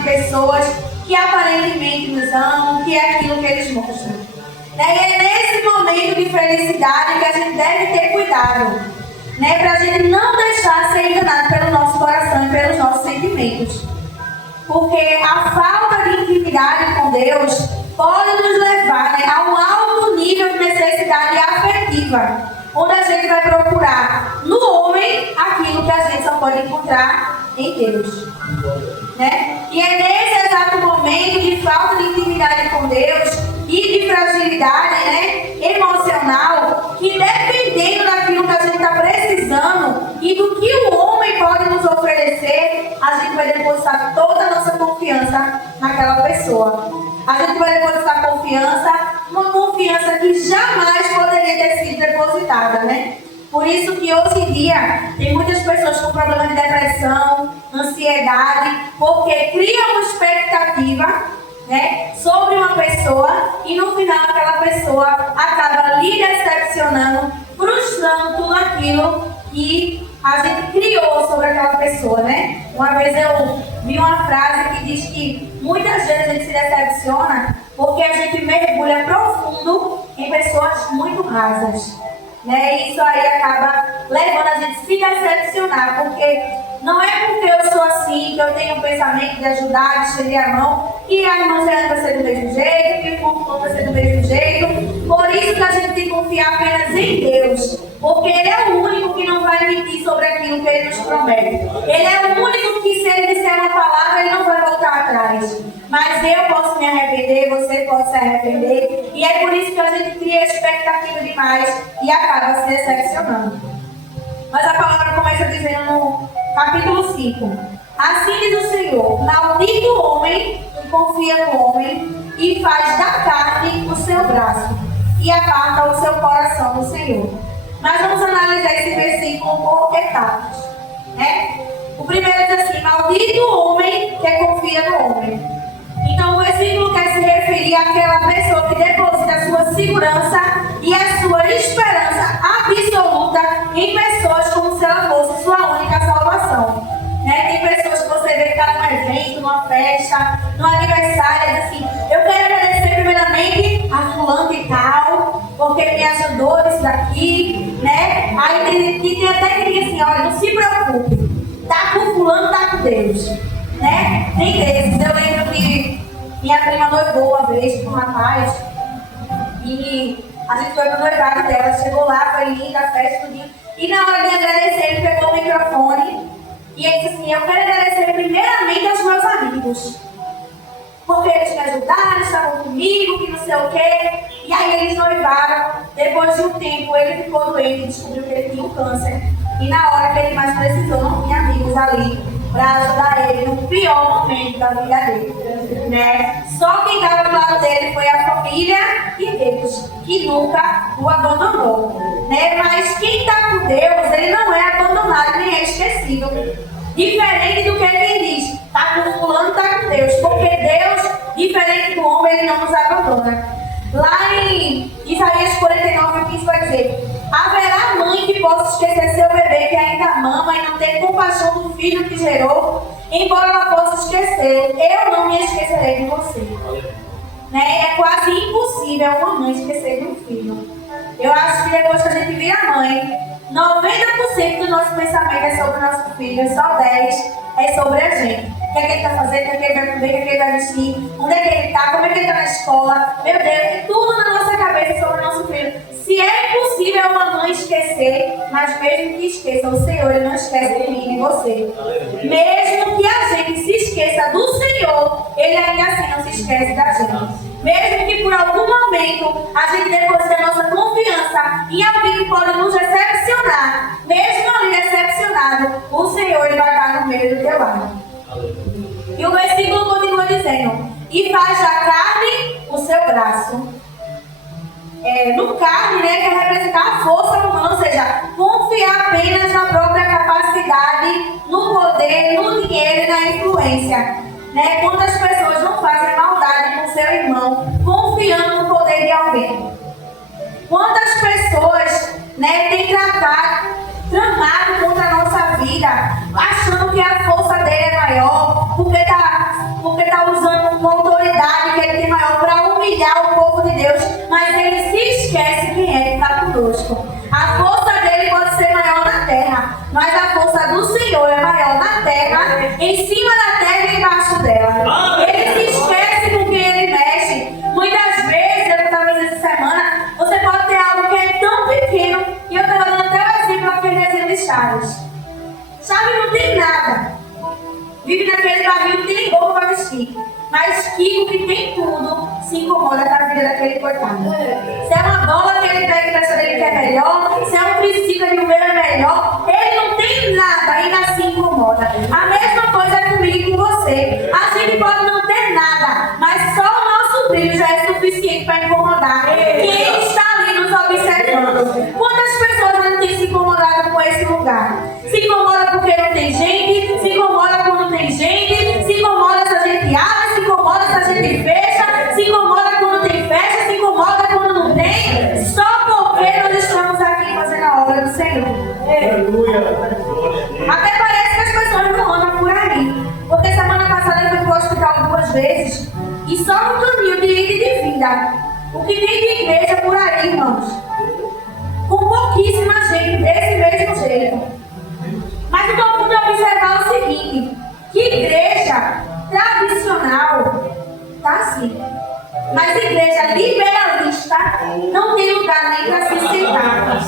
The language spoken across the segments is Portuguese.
de pessoas que aparentemente nos amam, que é aquilo que eles mostram. E é nesse momento de felicidade que a gente deve ter cuidado, para a gente não deixar ser enganado pelo nosso coração e pelos nossos sentimentos. Porque a falta de intimidade com Deus pode nos levar a um alto nível de necessidade afetiva, onde a gente vai procurar no homem aquilo que a gente só pode encontrar em Deus. E é nesse exato momento de falta de intimidade com Deus e de fragilidade emocional que, dependendo daquilo que a gente está precisando e do que o homem pode nos oferecer, a gente vai depositar toda a nossa confiança naquela pessoa. A gente vai depositar confiança, uma confiança que jamais poderia ter sido depositada, Por isso que hoje em dia tem muitas pessoas com problema de depressão, ansiedade, porque criam uma expectativa sobre uma pessoa e no final aquela pessoa acaba lhe decepcionando, frustrando tudo aquilo que a gente criou sobre aquela pessoa, Uma vez eu vi uma frase que diz que muitas vezes a gente se decepciona porque a gente mergulha profundo em pessoas muito rasas. E isso aí acaba levando a gente a se decepcionar, porque não é porque eu sou assim, que eu tenho um pensamento de ajudar, de estender a mão, que a irmã Jeane vai ser do mesmo jeito, que o irmão vai ser do mesmo jeito. Por isso que a gente tem que confiar apenas em Deus, porque Ele é o único que não vai mentir sobre aquilo que Ele nos promete. Ele é o único que, se Ele disser uma palavra, Ele não vai voltar atrás. Mas eu posso me arrepender, você pode se arrepender, e é por isso que a gente cria expectativa demais e acaba se decepcionando. Mas a palavra começa dizendo no capítulo 5: assim diz o Senhor, maldito o homem que confia no homem e faz da carne o seu braço e aparta o seu coração do Senhor. Nós vamos analisar esse versículo por etapas. O primeiro diz assim: maldito o homem que confia no homem. Então o versículo quer se referir àquela pessoa que deposita a sua segurança e a sua esperança absoluta em pessoas como se ela fosse sua única salvação. Tem pessoas que você vê que está num evento, numa festa, num aniversário, diz assim: eu quero agradecer primeiramente a fulano e tal, porque me ajudou nisso daqui, Aí tem até que diz assim: olha, não se preocupe, tá com fulano, tá com Deus, Tem desses. Eu lembro que minha prima noivou uma vez com um rapaz e a gente foi pro noivado dela, chegou lá, foi linda a festa, tudinho, e na hora de agradecer ele pegou o microfone e ele disse assim: eu quero agradecer primeiramente aos meus amigos, porque eles me ajudaram, estavam comigo, que não sei o quê. E aí eles noivaram. Depois de um tempo ele ficou doente e descobriu que ele tinha um câncer, e na hora que ele mais precisou não tinha amigos ali para ajudar ele no pior momento da vida dele, Só quem estava do lado dele foi a família e Deus, que nunca o abandonou, Mas quem está com Deus, ele não é abandonado nem é esquecido. Diferente do que ele diz: está com fulano, está com Deus, porque Deus, diferente do homem, ele não nos abandona. Lá em Isaías 49:15 vai dizer: haverá mãe que possa esquecer seu bebê que ainda mama e não ter compaixão do filho que gerou, embora ela possa esquecê-lo, eu não me esquecerei de você. É quase impossível uma mãe esquecer de um filho. Eu acho que depois que a gente vira mãe, 90% do nosso pensamento é sobre o nosso filho, só 10% é sobre a gente. O que é que ele está fazendo, o que é que ele vai comer, o que é que ele vai vestir, onde é que ele está, como é que ele está na escola. Meu Deus, é tudo na nossa cabeça sobre o nosso filho. Se é impossível uma mãe esquecer, mas mesmo que esqueça, o Senhor, Ele não esquece de mim e de você. Mesmo que a gente se esqueça do Senhor, Ele ainda assim não se esquece da gente. Mesmo que por algum momento a gente deposite a nossa confiança em alguém que pode nos decepcionar, mesmo ali decepcionado, o Senhor Ele vai estar no meio do teu lado. E o versículo continua dizendo: e faz da carne o seu braço. No carne, quer representar a força humana, ou seja, confiar apenas na própria capacidade, no poder, no dinheiro e na influência. Quantas pessoas não fazem maldade com seu irmão, confiando no poder de alguém? Quantas pessoas têm tramado contra a nossa vida, achando que a força dele é maior, porque mas a força do Senhor é maior na terra, em cima da terra e embaixo dela. Ele se esquece com quem ele mexe. Muitas vezes, eu estava dizendo essa semana, você pode ter algo que é tão pequeno, e eu estava dando até o exemplo aquele desenho de Chaves. Chaves não tem nada. Vive naquele barril, não tem nem roupa para vestir. Mas Kiko, que tem tudo, se incomoda com a vida daquele coitado. Se é uma bola que ele pega e pensa dele que é melhor, se é um princípio que o meu é melhor, ele não tem nada, ainda se incomoda. A mesma coisa é comigo e com você. A gente pode não ter nada, mas só o nosso brilho já é suficiente para incomodar quem está ali nos observando. Quantas pessoas não têm se incomodado com esse lugar? Se incomoda porque não tem gente, se incomoda quando tem gente, se incomoda se a gente abre, se incomoda se a gente fecha, se incomoda quando tem festa, se incomoda quando não tem, só porque nós estamos aqui fazendo a obra do Senhor. Até parece que as pessoas não andam por aí, porque semana passada eu fui para o hospital 2 vezes e só no caminho de ida e de vinda. O que tem de igreja por aí, irmãos? Com pouquíssima gente, desse mesmo jeito. Mas eu estou pude observar o seguinte, que igreja tradicional está assim. Mas igreja liberalista não tem lugar nem para se sentar.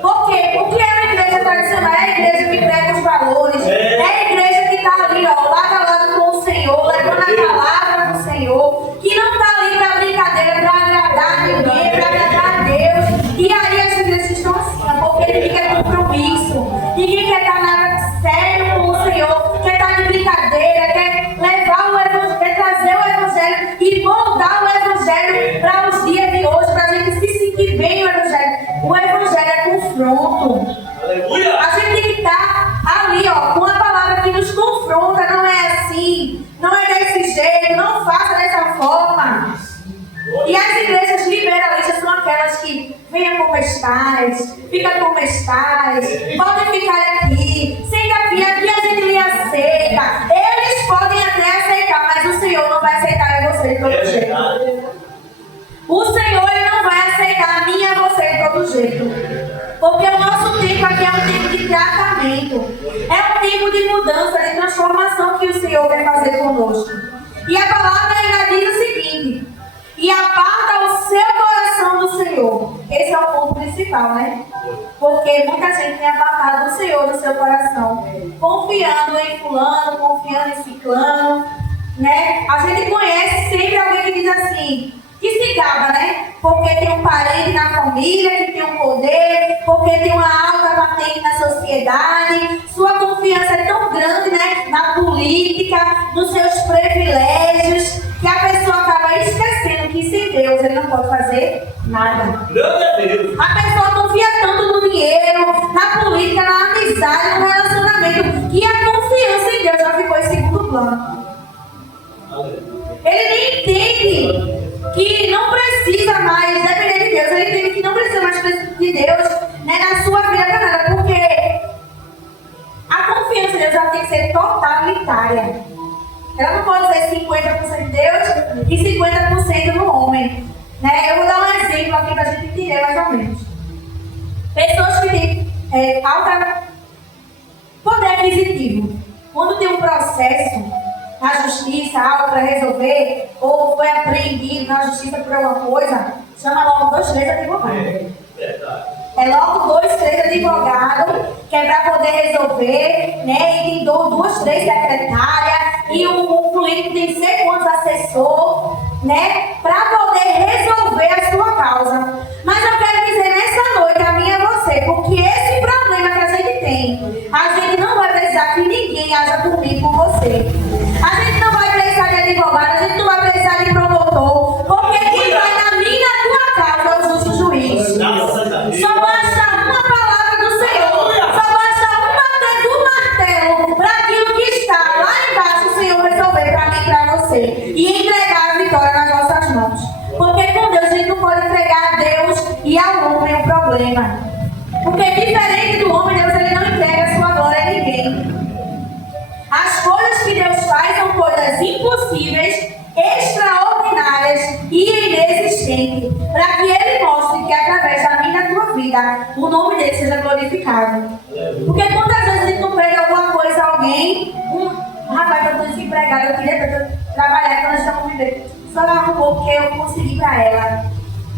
Por quê? Porque é uma igreja tradicional, é a igreja que prega os valores, é a igreja que está ali, ó, lado a lado com o Senhor, levando a palavra do Senhor, que não está ali para brincadeira, para agradar ninguém, para agradar a Deus. E aí as igrejas estão assim, ó, porque ninguém quer compromisso, ninguém quer estar nada sério com o Senhor, quer estar de brincadeira, quer levar o evangelho, quer trazer o evangelho e moldar o evangelho para os dias de hoje, para a gente se sentir bem no evangelho. O evangelho é confronto. Aleluia. A gente tem que estar ali, ó, com a palavra que nos confronta. Não é assim, não é desse jeito, não faça dessa forma. E as igrejas liberalistas são aquelas que venham como estais, fica como estais, podem ficar aqui, senta aqui a gente lhe aceita. Eles podem até aceitar, mas o Senhor não vai aceitar você de todo jeito. O Senhor ele não vai aceitar a mim e a você de todo jeito. Porque o nosso tempo aqui é um tempo de tratamento. É um tempo de mudança, de transformação que o Senhor quer fazer conosco. E a palavra ainda diz o seguinte: e aparta o seu coração do Senhor. Esse é o ponto principal, né? Porque muita gente tem apartado o Senhor do seu coração, confiando em fulano, confiando em ciclano, né? A gente conhece sempre alguém que diz assim, que se gaba, né? Porque tem um parente na família que tem um poder, porque tem uma alta patente na sociedade, sua confiança é tão grande, né? Na política, nos seus privilégios, que a pessoa acaba esquecendo que sem Deus ele não pode fazer nada. A pessoa confia tanto no dinheiro, na política, na amizade, no relacionamento, que a confiança em Deus já ficou em segundo plano. Ele nem entende que não precisa mais depender de Deus, ele entende que não precisa mais de Deus, né, na sua vida para nada, porque a confiança em Deus ela tem que ser totalitária. Ela não pode ser 50% de Deus e 50% no homem. Né? Eu vou dar um exemplo aqui para a gente entender mais ou menos. Pessoas que têm alto poder aquisitivo, quando tem um processo na justiça, algo para resolver, ou foi apreendido na justiça por alguma coisa, chama logo 2, 3 advogados. É logo 2, 3 advogados, que é para poder resolver, né? E tem 2, 3 secretárias, e o político tem que ser quantos assessor, né? Para poder resolver a sua causa. Mas eu quero dizer nessa noite, a mim e a você, porque esse problema que a gente tem, a gente não vai precisar que ninguém haja comigo com você. A gente não vai precisar de advogado, a gente não vai precisar de promotor, porque quem vai na minha e na tua causa é o justo juiz. Só basta uma palavra do Senhor, só basta um bater do martelo para aquilo que está lá embaixo, o Senhor resolver para mim e para você e entregar a vitória nas nossas mãos. Porque com Deus a gente não pode entregar a Deus só arrumou porque eu consegui para ela.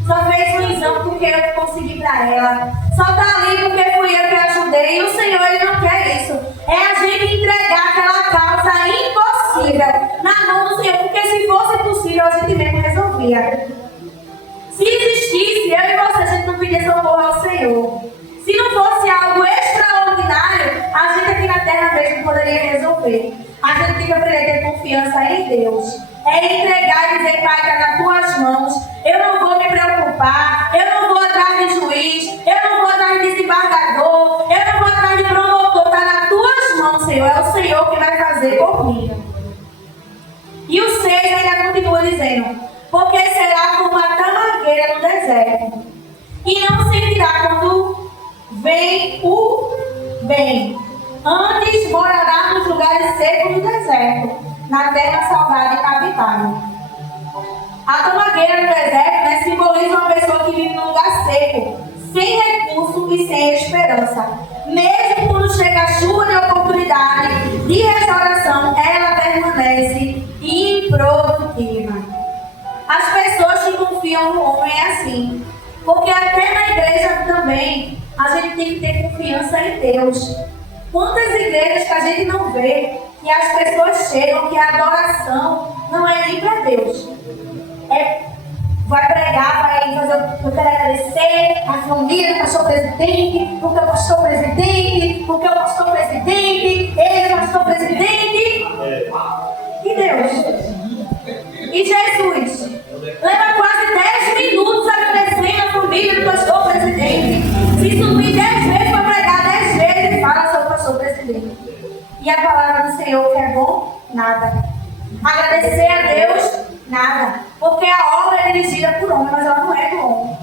Só fez um exame porque eu consegui para ela. Só está ali porque fui eu que ajudei. E o Senhor, Ele não quer isso. É a gente entregar aquela causa impossível na mão do Senhor. Porque se fosse possível, a gente mesmo resolvia. Se existisse, eu e você, a gente não pedia socorro ao Senhor. Se não fosse algo extraordinário, a gente aqui na terra mesmo poderia resolver. A gente tem que aprender a ter confiança em Deus. É entregar e dizer, Pai, está nas tuas mãos. Eu não vou me preocupar. Eu não vou atrás de juiz. Eu não vou atrás de desembargador. Eu não vou atrás de promotor. Está nas tuas mãos, Senhor. É o Senhor que vai fazer comigo. E o 6 ainda continua dizendo, porque será como a tamangueira no deserto, e não sentirá quando vem o bem. Antes morará nos lugares secos do deserto, na terra salgada e habitável. A tamangueira no deserto, simboliza uma pessoa que vive num lugar seco, sem recurso e sem esperança. Mesmo quando chega a chuva de oportunidade, de restauração, ela permanece improdutiva. As pessoas que confiam no homem é assim. Porque até na igreja também, a gente tem que ter confiança em Deus. Quantas igrejas que a gente não vê, que as pessoas chegam, que a adoração não é nem para Deus. Vai pregar, vai fazer, eu quero agradecer a família do pastor presidente, porque o pastor presidente, porque o pastor presidente, ele é o pastor presidente. E Deus? E Jesus? Leva quase 10 minutos agradecendo a família do pastor presidente. Se subir 10 vezes para pregar 10 vezes, fala sobre o pastor presidente. E a palavra do Senhor que é bom? Nada. Agradecer a Deus? Nada. Porque a obra é dirigida por homem, mas ela não é do homem.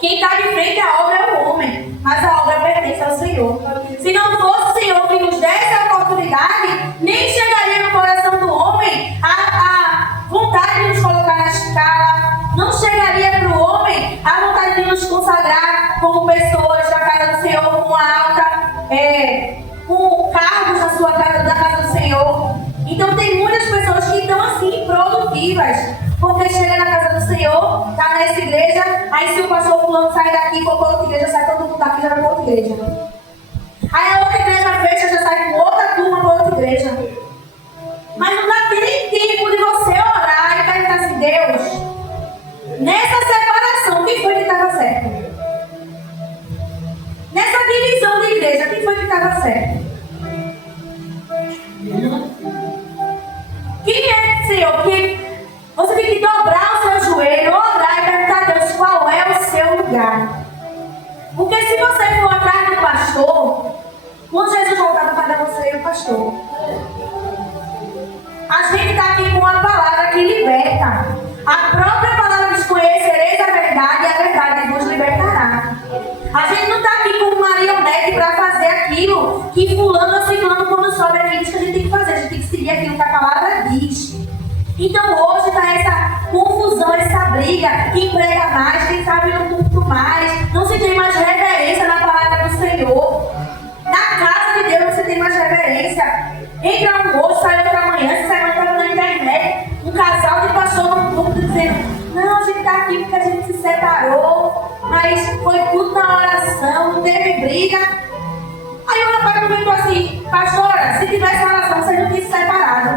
Quem está de frente à obra é o homem, mas a obra pertence ao Senhor. Se não fosse o Senhor que nos desse a oportunidade, nem chegaria no coração do homem a vontade de nos colocar na escala, não chegaria para o homem a vontade de nos consagrar como pessoas da casa do Senhor, com alta, com cargos na sua casa, da casa do Senhor. Então tem muitas pessoas que estão assim, improdutivas, porque chega na casa do Senhor, está nessa igreja, aí se o pastor fulano sai daqui e for para outra igreja, sai todo mundo daqui e já vai para outra igreja. Aí a outra igreja fecha, já sai com outra turma para outra igreja. Mas não dá nem tempo de você orar e perguntar assim, Deus, nessa separação, quem foi que estava certo? Nessa divisão de igreja, quem foi que estava certo? Quem é, Senhor? Que você tem que dobrar o seu joelho, orar e perguntar a Deus qual é o seu lugar. Porque se você for atrás do pastor, quando Jesus voltar para cada você e o pastor, a gente está aqui com uma palavra que liberta. A própria palavra diz: conhecereis a verdade e a verdade vos libertará. A gente não está aqui com marionete para fazer aquilo que fulano ou ciclano, quando sobe aqui, diz que a gente tem que fazer. A gente tem que seguir aquilo que a palavra diz. Então hoje está essa confusão, essa briga. Quem prega mais, quem sabe no culto mais. Não se tem mais reverência na palavra do Senhor. Na casa de Deus não se tem mais reverência. Entra um hoje, sai outra amanhã, se sai mais na internet. Um casal de pastor no culto dizendo: não, a gente está aqui porque a gente se separou, mas foi tudo na oração, não teve briga. Aí o rapaz comentou assim: pastora, se tivesse oração, você não tinha se separado.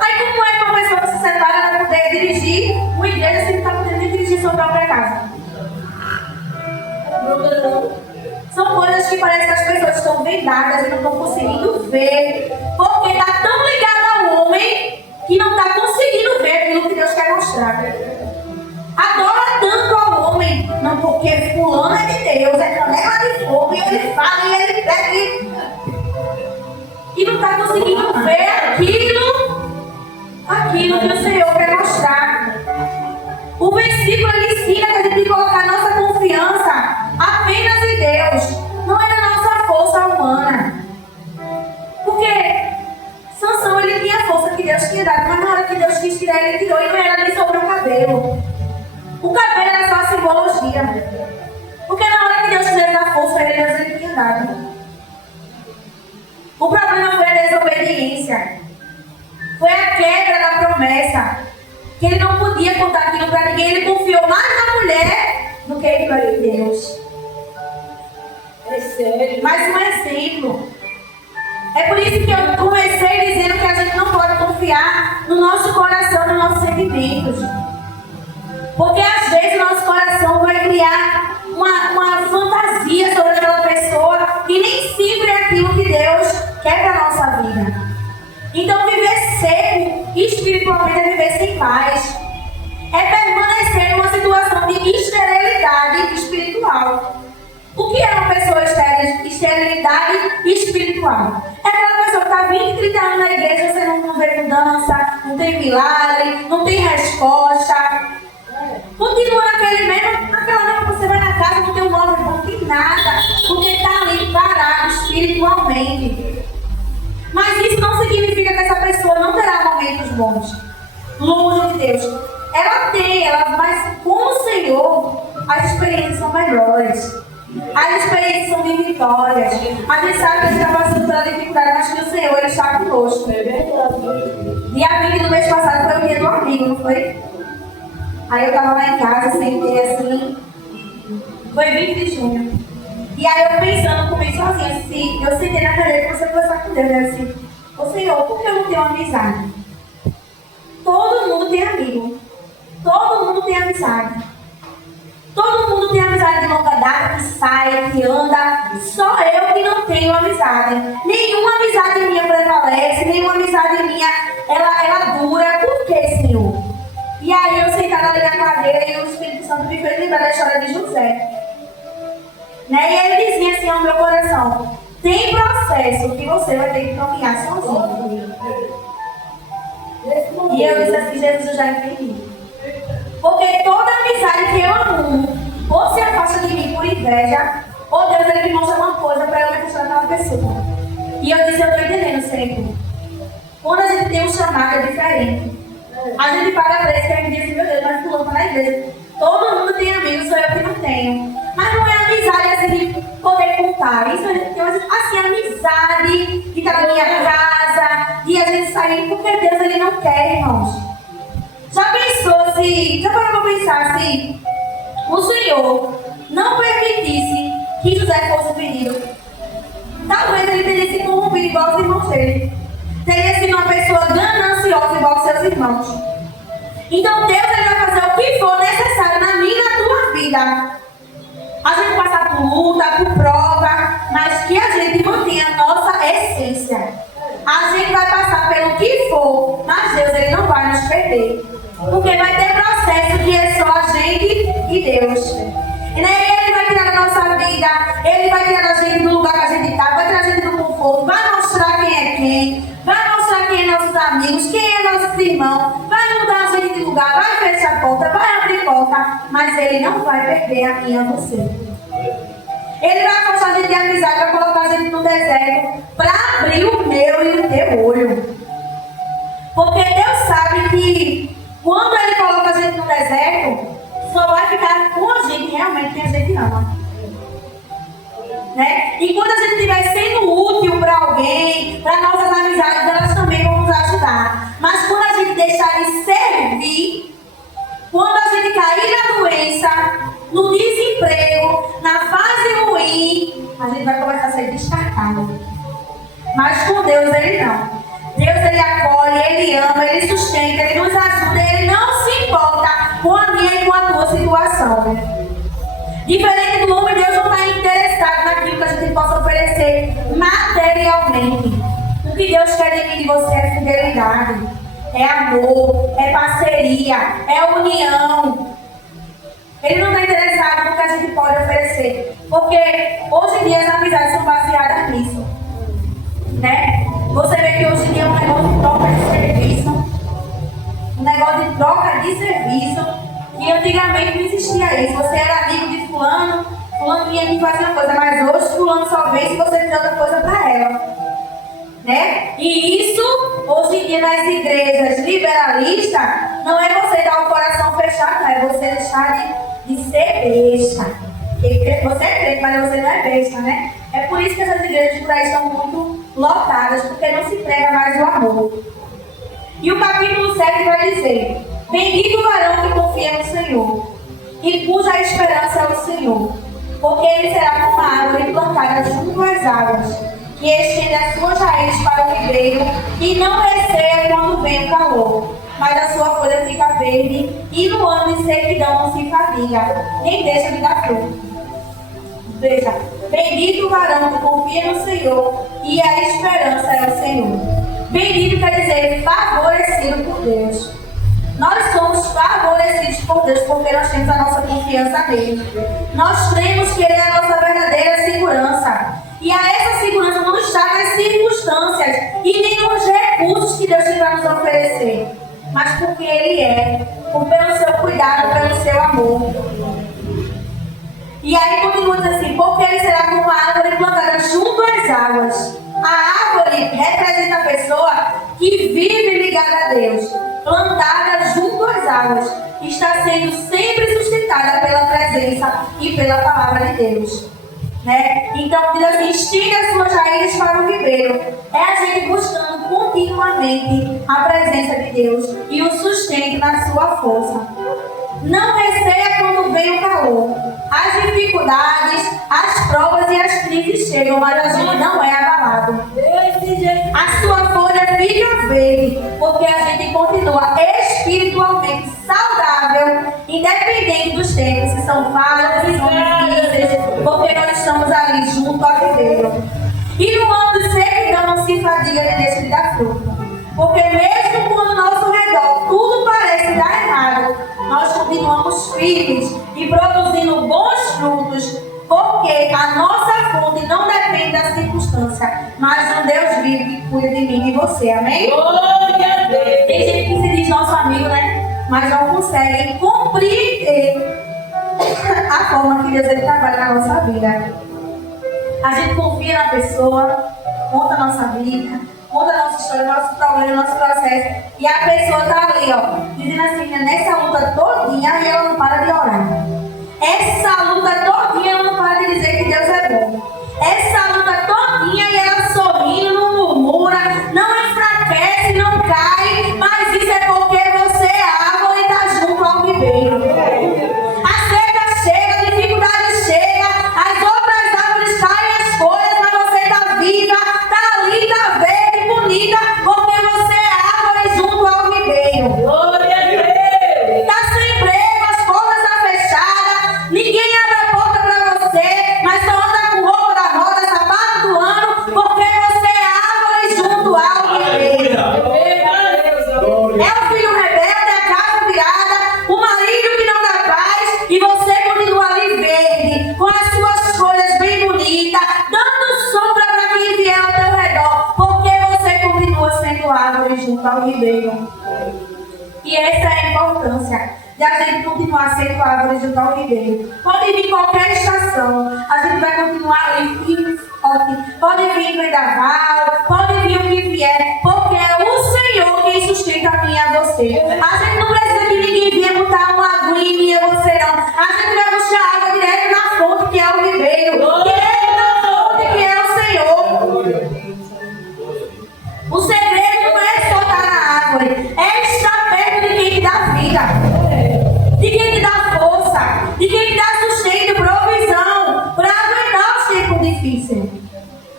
Aí como é que uma pessoa que se separa vai poder dirigir uma igreja se não está podendo nem dirigir sua própria casa? São coisas que parece que as pessoas estão vendadas e não estão conseguindo ver, porque está tão ligado ao homem que não está conseguindo ver aquilo que Deus quer mostrar. Adora tanto ao homem, não porque fulano é de Deus, é panela de fogo, e ele fala e ele pega e não está conseguindo ver aquilo que o Senhor quer mostrar. O versículo ele ensina que a gente tem que colocar nossa confiança apenas em Deus, não é na nossa força humana. Porque Sansão ele tinha a força que Deus tinha dado, mas na hora que Deus quis tirar, ele tirou e não era nem sobre o cabelo. O cabelo era só a simbologia. Porque na hora que Deus tivesse a força, ele tinha dado. O problema foi a desobediência. Foi a quebra da promessa. Que ele não podia contar aquilo para ninguém. Ele confiou mais na mulher do que em Deus. É sério. Mais um exemplo. É por isso que eu comecei dizendo que a gente não pode confiar no nosso coração, nos nossos sentimentos. Porque às vezes o nosso coração vai criar uma fantasia sobre aquela pessoa e nem sempre é aquilo que Deus quer para a nossa vida. Então viver seco espiritualmente é viver sem paz. É permanecer numa situação de esterilidade espiritual. O que é uma pessoa estéril? Esterilidade espiritual. É aquela pessoa que está 20, 30 anos na igreja, você não vê mudança, não tem milagre, não tem resposta. Continua naquela mesma, você vai na casa, não tem um nome, não tem nada, porque está ali parado espiritualmente. Mas isso não significa que essa pessoa não terá momentos bons, longe de Deus. Ela tem, mas com o Senhor, as experiências são melhores. As experiências são de vitórias. A gente sabe que a gente está passando pela dificuldade, mas que o Senhor, Ele está conosco. É verdade. Dia 20 do mês passado foi o dia do amigo, não foi? Aí eu estava lá em casa, sentei assim. Foi 20 de junho. E aí eu pensando comigo sozinha, assim, eu sentei na cadeira e comecei a conversar com Deus, assim, ô Senhor, por que eu não tenho amizade? Todo mundo tem amigo. Todo mundo tem amizade. Todo mundo tem amizade de longa data, que sai, que anda. Só eu que não tenho amizade. Nenhuma amizade minha prevalece, nenhuma amizade minha, ela dura. Por que, Senhor? E aí eu sentada ali na cadeira e o Espírito Santo me fez lembrar da história de José. Né? E ele dizia assim ao meu coração: tem processo que você vai ter que caminhar sozinho. E eu disse assim: Jesus, eu já entendi. Porque toda amizade que eu arrumo, ou se afasta de mim por inveja, ou Deus ele me mostra uma coisa para eu me mostrar naquela pessoa. E eu disse: eu estou entendendo, Senhor. Quando a gente tem um chamado é diferente. A gente paga preço que a gente diz: meu Deus, mas fulano está na igreja. Todo mundo tem amigos, sou eu que não tenho. Mas não é amizade assim de poder contar. Isso a gente tem assim, amizade de estar na minha casa, de a gente sair, porque Deus ele não quer, irmãos. Já pensou se, já parou para pensar se o Senhor não permitisse que José fosse pedido? Talvez ele teria se corrompido igual os irmãos dele. Teria sido uma pessoa gananciosa igual os seus irmãos. Então Deus ele vai fazer o que for necessário na minha e na tua vida. A gente passar por luta, por prova, mas que a gente mantenha a nossa essência. A gente vai passar pelo que for, mas Deus ele não vai nos perder. Porque vai ter processo que é só a gente e Deus. E daí ele vai tirar da nossa vida, ele vai tirar a gente do lugar que a gente está, vai tirar a gente do conforto, vai mostrar quem é quem, vai mostrar quem é nossos amigos, quem é nossos irmãos, vai mudar a gente de lugar, vai fechar a porta, vai abrir porta, mas ele não vai perder a minha e a você. Ele vai afastar a gente de amizade, vai colocar a gente no deserto para abrir o meu e o teu olho. Porque Deus sabe que quando ele coloca a gente no deserto, só vai ficar com a gente realmente quem a gente ama. Né? E quando a gente estiver sendo útil para alguém, para nossas amizades, elas também vão nos ajudar. Mas quando a gente deixar de servir, quando a gente cair na doença, no desemprego, na fase ruim, a gente vai começar a ser descartado. Mas com Deus ele não. Deus ele acolhe, ele ama, ele sustenta, ele nos ajuda, ele não se importa com a minha e com a tua situação. Diferente do homem, Deus não está interessado naquilo que a gente possa oferecer materialmente. O que Deus quer de mim e de você é fidelidade, é amor, é parceria, é união. Ele não está interessado no que a gente pode oferecer. Porque hoje em dia as amizades são baseadas nisso. Né? Você vê que hoje em dia é um negócio de troca de serviço. Um negócio de troca de serviço. E antigamente não existia isso. Você era amigo de fulano, fulano vinha aqui fazer uma coisa, mas hoje fulano só vê se você fizer outra coisa para ela. Né? E isso, hoje em dia nas igrejas liberalistas, não é você dar o coração fechado, não. É você deixar de ser besta. Você é crente, mas você não é besta, né? É por isso que essas igrejas por aí estão muito lotadas, porque não se prega mais o amor. E o capítulo 7 vai dizer: bendito o varão que confia no Senhor e cuja esperança é o Senhor, porque ele será como uma árvore plantada junto às águas, que estende as suas raízes para o ribeiro e não receia quando vem o calor, mas a sua folha fica verde e no ano de sequidão não se fadiga, nem deixa de dar fruto. Veja, bendito o varão que confia no Senhor e a esperança é o Senhor. Bendito quer dizer favorecido por Deus. Nós somos favorecidos por Deus porque nós temos a nossa confiança nele. Nós cremos que ele é a nossa verdadeira segurança. E essa segurança não está nas circunstâncias e nem nos recursos que Deus tem para nos oferecer, mas porque ele é, pelo seu cuidado, pelo seu amor. E aí continua dizendo assim: porque ele será como uma árvore plantada junto às águas. A árvore representa a pessoa que vive ligada a Deus, plantada junto às águas, está sendo sempre sustentada pela presença e pela palavra de Deus. Então diz assim: estende as suas raízes para o ribeiro. É a gente buscando continuamente a presença de Deus e o sustento na sua força. Não receia quando vem o calor. As dificuldades, as provas e as crises chegam, mas a gente não é abalado. A sua folha fica verde, porque a gente continua espiritualmente saudável, independente dos tempos, se são fáceis, se são difíceis, porque nós estamos ali junto ao ribeiro. E no ano de sequidão não se fadiga nem deixa de dar fruto, porque mesmo quando ao nosso redor tudo parece dar errado, nós continuamos firmes e produzindo bons frutos, porque a nossa fonte não depende da circunstância, mas do Deus vivo que cuida de mim e de você, amém? Glória a Deus. Tem gente que se diz nosso amigo, né? Mas não consegue compreender a forma que Deus ele trabalha na nossa vida. A gente confia na pessoa, conta a nossa vida, conta a nossa história, nosso problema, nosso processo, e a pessoa está ali, ó, dizendo assim, nessa luta todinha, e ela não para de orar. Essa luta todinha, ela não para de dizer que Deus é bom. Essa luta todinha, e ela sorrindo, não murmura, não enfraquece, não cai, mas isso é porque você é árvore e está junto ao ribeiro. A seca chega, a dificuldade chega, as outras árvores caem as folhas, mas você está viva, está ali, está verde, bonita, porque você é árvore junto ao ribeiro. Glória a Deus. Está sem emprego, as portas estão fechadas, ninguém abre a porta para você, mas só anda com roupa da moda, sapato do ano, porque você é árvore junto ao ribeiro. É o filho rebelde, a casa virada, o marido que não dá paz, e você continua ali verde, com as suas folhas bem bonitas, dando sombra para quem vier ao teu redor, porque você continua sendo árvore junto ao ribeiro. E essa é a importância de a gente continuar sendo árvore junto ao ribeiro. Pode vir qualquer estação, a gente vai continuar ali firme e forte. Pode vir vendaval, pode vir o que vier, porque é o Senhor quem sustenta a mim e a você. A gente não precisa que ninguém venha botar uma aguinha em mim e você não. A gente vai buscar água direto na fonte, que é o ribeiro. Direto na fonte, que é o Senhor. O segredo não é só estar na árvore, é estar perto de quem te dá vida, de quem te dá força, de quem te dá sustento, provisão, para aguentar os tempos difíceis.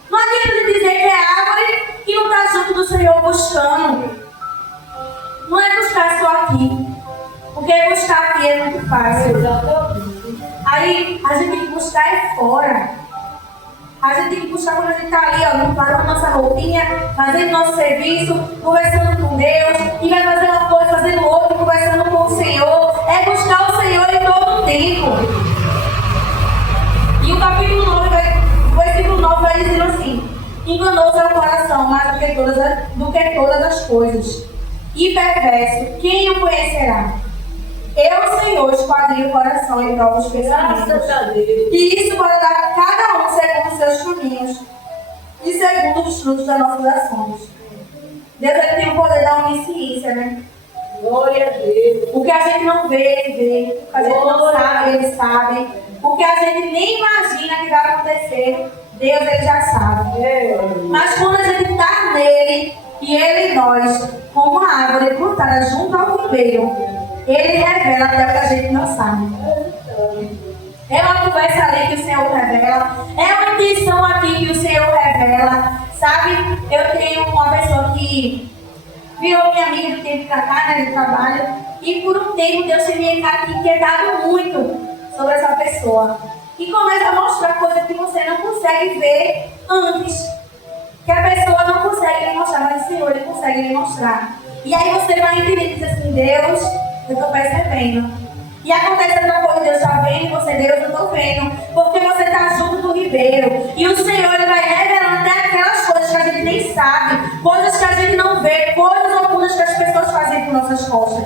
Não adianta dizer que é árvore e não está junto do Senhor buscando. Não é buscar só aqui, porque buscar aqui é muito fácil. Aí a gente tem que buscar é fora. A gente tem que buscar quando a gente está ali, ó, limpando nossa roupinha, fazendo nosso serviço, conversando com Deus, e vai fazer uma coisa, fazendo outra, conversando com o Senhor. É buscar o Senhor em todo o tempo. E o capítulo 9, o versículo 9 vai dizer assim: enganoso é o coração mais do que todas as coisas, e perverso, quem o conhecerá? Eu, Senhor, esquadrinho o coração e provo os pensamentos. E isso para dar a cada um segundo os seus caminhos e segundo os frutos das nossas ações. Deus ele tem o poder da onisciência, né? Glória a Deus. O que a gente não vê, ele vê. O que a gente não sabe, ele sabe. O que a gente nem imagina que vai acontecer, Deus ele já sabe. Mas quando a gente está nele e ele em nós, como uma árvore plantada junto ao ribeiro. Ele revela até o que a gente não sabe. É uma conversa ali que o Senhor revela. É uma intenção aqui que o Senhor revela. Sabe, eu tenho uma pessoa que virou minha amiga do tempo pra cá, né, de trabalho. E por um tempo Deus tem me inquietado muito sobre essa pessoa. E começa a mostrar coisas que você não consegue ver antes. Que a pessoa não consegue lhe mostrar, mas o Senhor ele consegue lhe mostrar. E aí você vai entender e diz assim, Deus, eu estou percebendo. E acontece outra coisa, Deus está vendo, você, Deus, eu estou vendo. Porque você está junto do ribeiro. E o Senhor ele vai revelando até aquelas coisas que a gente nem sabe. Coisas que a gente não vê, coisas ocultas que as pessoas fazem por nossas costas.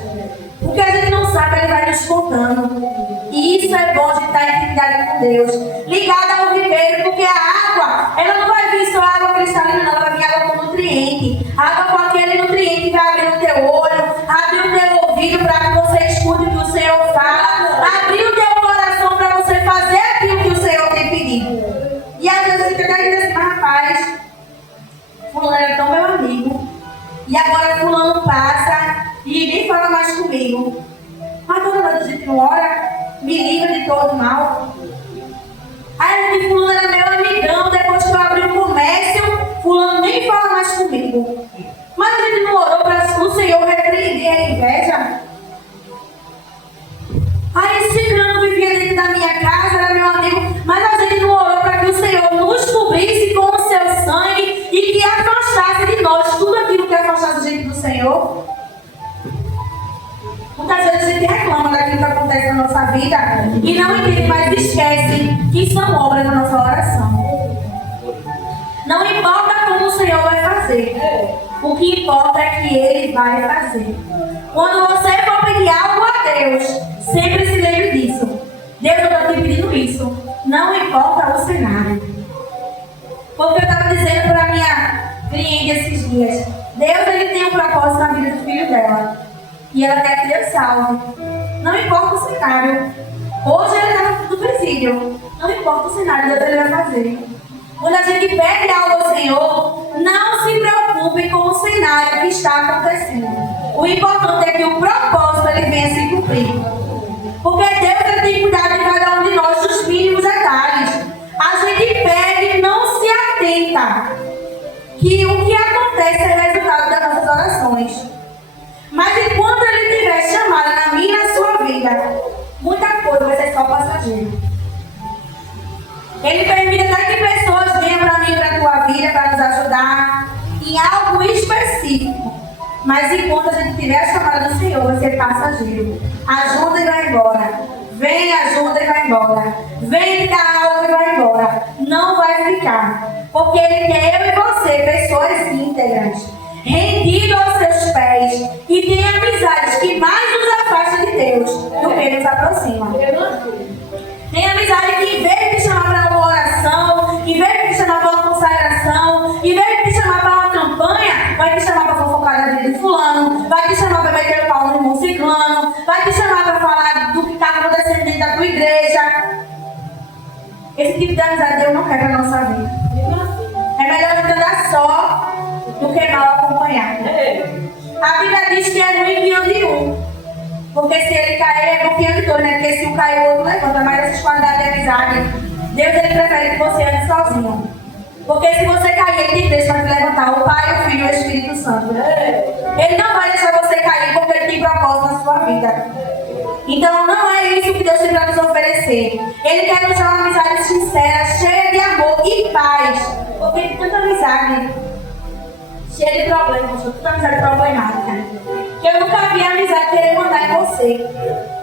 Porque a gente não sabe, ele vai nos contando. E isso é bom de estar em intimidade com Deus. Ligada ao ribeiro, porque a água, ela não vai vir só água cristalina, não, ela vai vir água com nutriente. Água com aquele nutriente que vai abrir o teu olho, abrir o teu ouvido para que você escute o que o Senhor fala, abrir o teu coração para você fazer aquilo que o Senhor tem pedido. E às vezes você até diz assim, mas rapaz, fulano era tão meu amigo, e agora fulano passa e nem fala mais comigo. Mas toda vez a gente não ora, me livra de todo mal. Aí o fulano era meu amigão, depois que eu abri o comércio, fulano nem fala mais comigo. Mas a gente não orou para o Senhor repreender a inveja. Aí esse ciclano vivia dentro da minha casa, era meu amigo, mas a gente não orou para que o Senhor nos cobrisse com o seu sangue e que afastasse de nós tudo aquilo que afastasse a gente do Senhor. Muitas vezes a gente reclama daquilo que acontece na nossa vida e não entende, mas esquece que são obras da nossa oração. Não importa como o Senhor vai fazer, o que importa é que Ele vai fazer. Quando você for pedir algo a Deus, sempre se lembre disso. Deus, eu estou te pedindo isso. Não importa o cenário. Porque eu estava dizendo para a minha cliente esses dias, Deus ele tem um propósito na vida do filho dela. E ela quer que Deus salve. Não importa o cenário. Hoje ele está no presídio. Não importa o cenário, Deus ele vai fazer. Quando a gente pede algo ao Senhor, não se preocupe com o cenário que está acontecendo. O importante é que o propósito ele venha se cumprir. Porque Deus ele tem cuidado de cada um de nós dos mínimos detalhes. A gente pede e não se atenta que o que acontece é resultado das nossas orações. Mas enquanto Ele tiver chamado na minha e na sua vida, muita coisa vai ser só passageiro. Ele permite até que pessoas venham para mim e para a tua vida para nos ajudar em algo específico. Mas enquanto a gente tiver a chamada do Senhor, vai ser passageiro. Ajuda e vai embora. Vem, ajuda e vai embora. Vem dar algo e vai embora. Não vai ficar. Porque Ele quer eu e você, pessoas íntegras, rendido aos seus pés e tem amizades que mais nos afastam de Deus do que nos aproxima. Tem amizade que em vez de te chamar para uma oração, em vez de te chamar para uma consagração, em vez de te chamar para uma campanha, vai te chamar para fofocar na vida de fulano, vai te chamar para meter o pau no irmão ciclano, vai te chamar para falar do que está acontecendo dentro da tua igreja. Esse tipo de amizade Deus não quer para a nossa vida. É melhor a gente andar só do que mal acompanhado. A Bíblia diz que é ruim que ande um. Porque se ele cair, é bom que ande dois, né? Porque se um cair, o outro levanta. Mas essas qualidades de amizade, Deus ele prefere que você ande sozinho. Porque se você cair, ele tem Deus para te levantar. O Pai, o Filho e o Espírito Santo. Ele não vai deixar você cair porque ele tem propósito na sua vida. Então não é isso que Deus tem para nos oferecer. Ele quer nos dar uma amizade sincera, cheia de amor e paz. Porque tem tanta amizade cheia de problemas, tanta amizade problemática, que eu nunca vi a amizade querer mandar em você.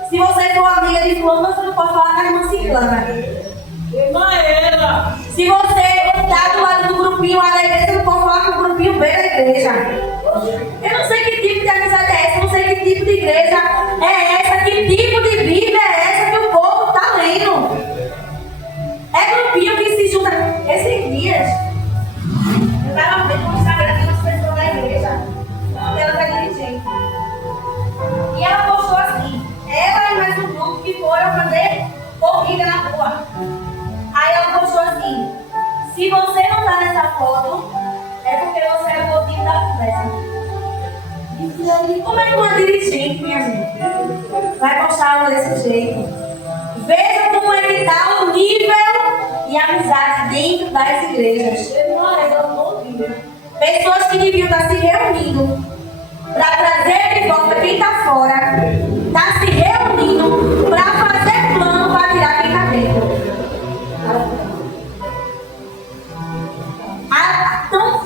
Se você for amiga de fulano, você não pode falar com a irmã ciclana. Se você está do lado do grupinho lá da igreja, você não pode falar com o grupinho B da igreja. Eu não sei que tipo de amizade é essa, eu não sei que tipo de igreja é essa, que tipo de Bíblia é essa que o povo está lendo. É grupinho que se junta. Esses dias, eu estava vendo um Instagram de umas pessoas da igreja, uma delas é dirigente. E ela postou assim, ela e mais um grupo que foram fazer corrida na rua. Aí ela postou assim, se você não está nessa foto, é porque você é o motivo da conversa. poxa, como é que uma dirigente, minha gente, vai postar algo desse jeito? Veja como é que está o nível e a amizade dentro das igrejas. Pessoas que deviam estar se reunindo para trazer de volta quem está fora, está se reunindo para fazer plano para tirar quem está dentro.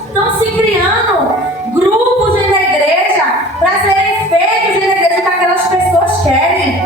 Estão se criando grupos dentro da igreja para serem feitos dentro da igreja que aquelas pessoas querem.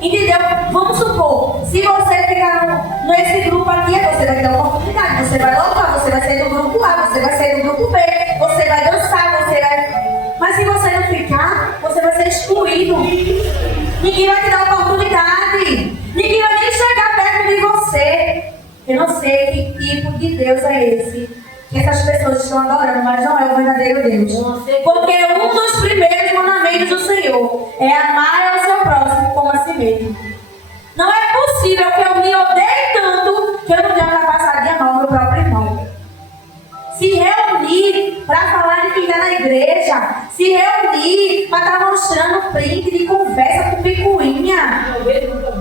Entendeu? Vamos supor, se você ficar nesse grupo aqui, você vai ter oportunidade. Você vai louvar, você vai ser do grupo A, você vai ser do grupo B, você vai dançar, você vai. Mas se você não ficar, você vai ser excluído. Ninguém vai te dar oportunidade. Ninguém vai nem chegar perto de você. Eu não sei que tipo de Deus é esse que essas pessoas estão adorando, mas não é o verdadeiro Deus. Porque um dos primeiros mandamentos do Senhor é amar ao seu próximo como a si mesmo. Não é possível que eu me odeie tanto que eu não tenha capacidade de amar o meu próprio irmão. Se reunir para falar de quem está na igreja, se reunir para estar mostrando print de conversa com picuinha.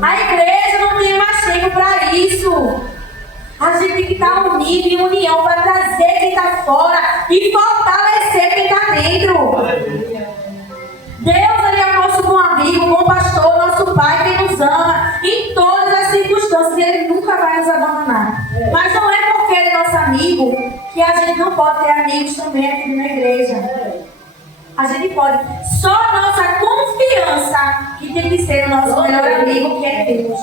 A igreja não tem mais tempo para isso. A gente tem que estar unido em união para trazer quem está fora e fortalecer quem está dentro. Deus, ele é o nosso bom amigo, bom pastor, nosso pai que nos ama em todas as circunstâncias e ele nunca vai nos abandonar. Mas não é porque ele é nosso amigo que a gente não pode ter amigos também aqui na igreja. A gente pode. Só a nossa confiança que tem que ser o nosso melhor amigo, que é Deus.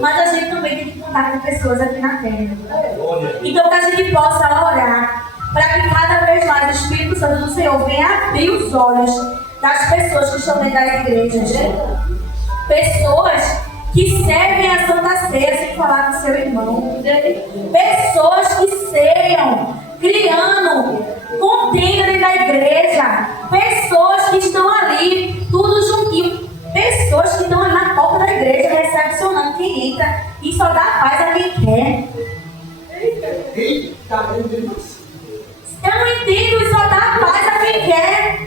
Mas a gente também tem que contar com pessoas aqui na terra. Então que a gente possa orar para que cada vez mais o Espírito Santo do Senhor venha abrir os olhos das pessoas que estão dentro das igrejas. Pessoas que servem a Santa Ceia sem falar com seu irmão. Pessoas que ceiam, criando contenda dentro da igreja. Pessoas que estão ali, tudo juntinho. Pessoas que estão ali na porta da igreja recepcionando quem entra e só dá paz a quem quer. Eu não entendo, só dá paz a quem quer.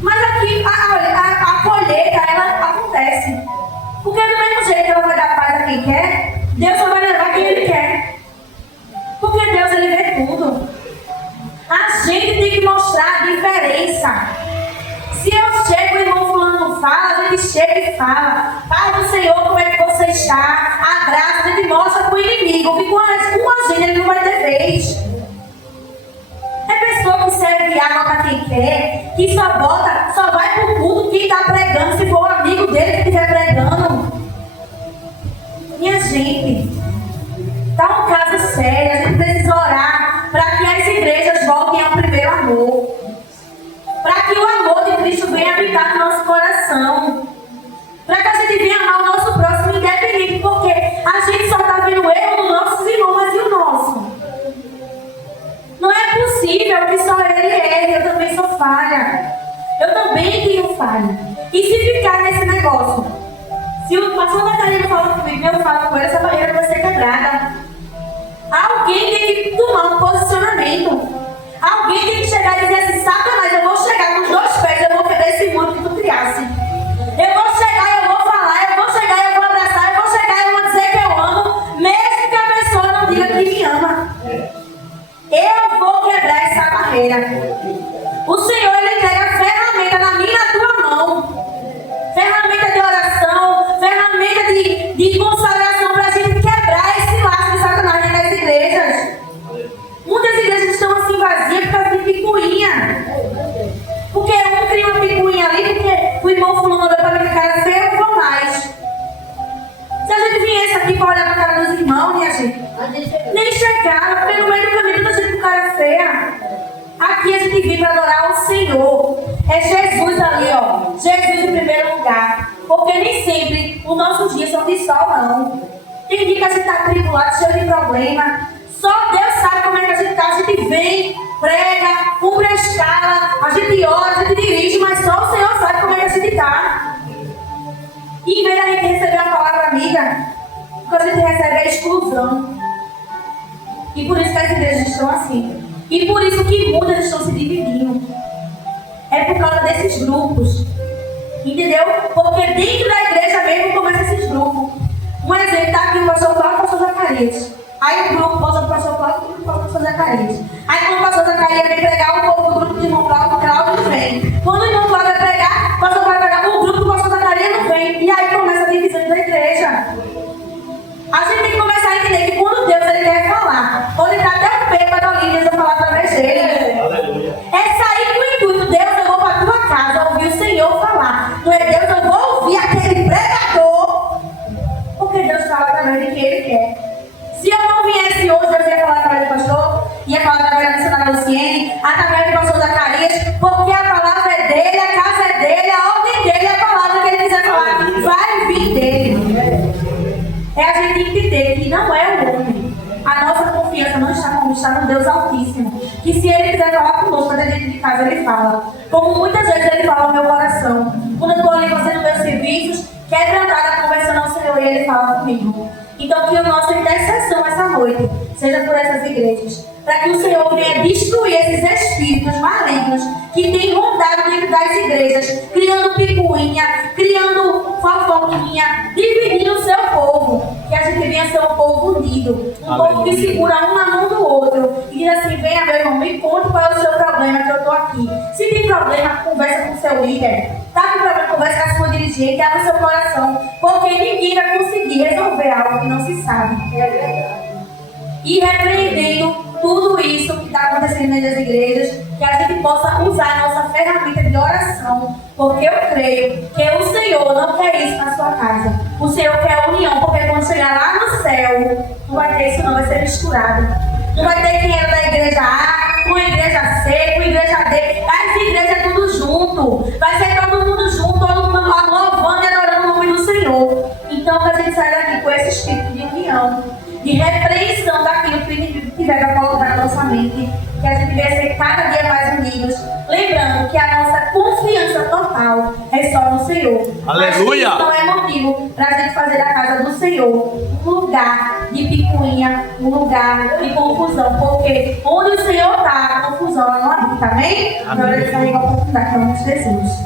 Mas aqui a colheita ela acontece. Porque do mesmo jeito que ela vai dar paz a quem quer, Deus só vai levar quem Ele quer. Porque Deus ele vê tudo. A gente tem que mostrar a diferença. Se eu chego e o irmão fulano não fala, a gente chega e fala: Pai do Senhor, como é que você está? A graça, a gente mostra para o inimigo que com a gente ele não vai ter vez. É pessoa que serve água para quem quer, que só vai para o culto quem está pregando, se for o amigo dele que estiver pregando. Minha gente, está um caso sério, a gente precisa orar para que as igrejas voltem ao primeiro amor. Para que o amor de Cristo venha habitar no nosso coração. Para que a gente venha amar o nosso próximo independente, porque a gente só está vendo o erro dos nossos irmãos, mas e o nosso? Não é possível que só ele erre, eu também sou falha. Eu também tenho falha. E se ficar nesse negócio? Se o pastor Natalino fala comigo, eu falo com ele, essa barreira vai ser quebrada. Alguém tem que tomar um posicionamento. Alguém tem que chegar e dizer assim: Satanás, eu vou chegar com os 2 pés, eu vou quebrar esse mundo que tu criasse. Eu vou chegar, eu vou falar, eu vou chegar, eu vou abraçar, eu vou chegar, eu vou dizer que eu amo, mesmo que a pessoa não diga que me ama. Eu vou quebrar essa barreira. O Senhor, Ele entrega a ferramenta na minha e na tua mão. Ferramenta de oração, ferramenta de consagração para a gente quebrar esse laço de Satanás nas igrejas. Muitas igrejas estão assim vazias por causa de picuinha. Porque um cria uma picuinha ali, porque o irmão fulano olhou para minha cara feia, eu vou mais. Se a gente viesse aqui para olhar para a cara dos irmãos, minha gente, nem chegava, porque no meio do caminho toda gente com cara feia. Aqui a gente vem para adorar o Senhor. É Jesus ali, ó. Jesus em primeiro lugar. Porque nem sempre os nossos dias são de sol, não. Tem dia que a gente está atribulado, cheio de problema. Só Deus sabe como é que a gente está. A gente vem, prega, cumpre a escala, a gente ora, a gente dirige, mas só o Senhor sabe como é que a gente está. E em vez da gente receber uma palavra amiga, o que a gente recebe é exclusão. E por isso que as igrejas estão assim. E por isso que muitas estão se dividindo. É por causa desses grupos. Entendeu? Porque dentro da igreja mesmo começam esses grupos. Um exemplo, está aqui o pastor Cláudio e o pastor Zacarias. Aí o grupo posa do pastor Cláudio e o pastor Zacarias. Aí quando o pastor Zacarias vem pregar, o povo do grupo de irmão Cláudio vem. Quando o irmão Cláudio vai pregar, o pastor vai pregar, o grupo do pastor Zacarias não vem. E aí começa a divisão da igreja. A gente tem que começar a entender que quando Deus ele quer falar, ou ele está até o bêbado ali, Deus vai falar através dele. É sair com o intuito, Deus, eu vou para a tua casa ouvir o Senhor falar. Não é Deus, eu vou ouvir aquele pregador. Porque Deus fala através de quem ele quer. Se eu não viesse hoje, Deus ia falar através do pastor, ia falar através da missionária Luciene, através do pastor Zacarias, porque a palavra é dele, a casa é dele, a ordem dele, a palavra que ele quiser falar, vai vir dele. É a gente entender que não é o homem. A nossa confiança não está como está no Deus Altíssimo. Que se ele quiser falar conosco, dentro de casa ele fala. Como muitas vezes ele fala no meu coração. Quando eu estou ali fazendo meus serviços, quebrantada, conversando ao Senhor, e ele fala comigo. Então que a nossa intercessão essa noite seja por essas igrejas, para que o Senhor venha destruir esses espíritos malignos que têm rondado dentro das igrejas, criando picuinha, criando fofoquinha, dividindo o seu povo. Que a gente venha ser um povo unido, um povo que segura um na mão do outro e diz assim: venha meu irmão, me conte qual é o seu problema, que eu estou aqui. Se tem problema, conversa com o seu líder. Tá com problema, conversa com a sua dirigente, abre o seu coração, porque ninguém vai conseguir resolver algo que não se sabe. E repreendendo tudo isso que está acontecendo nas igrejas, que a gente possa usar a nossa ferramenta de oração, porque eu creio que o Senhor não quer isso na sua casa. O Senhor quer união, porque quando chegar lá no céu, não vai ter isso, não vai ser misturado. Não vai ter quem era da igreja A, com a igreja C, com a igreja D. As igrejas é tudo junto. Vai ser todo mundo junto, todo mundo louvando e adorando o nome do Senhor. Então que a gente saia daqui com esse espírito de união, de repreensão daquilo que o inimigo tiver para colocar na nossa mente, que a gente venha ser cada dia mais unidos, lembrando que a nossa confiança total é só no Senhor. Aleluia! Mas isso não é motivo para a gente fazer da casa do Senhor um lugar de picuinha, um lugar de confusão, porque onde o Senhor está, a confusão ela não habita, amém? Agora ele está em oportunidade, em nome de Jesus.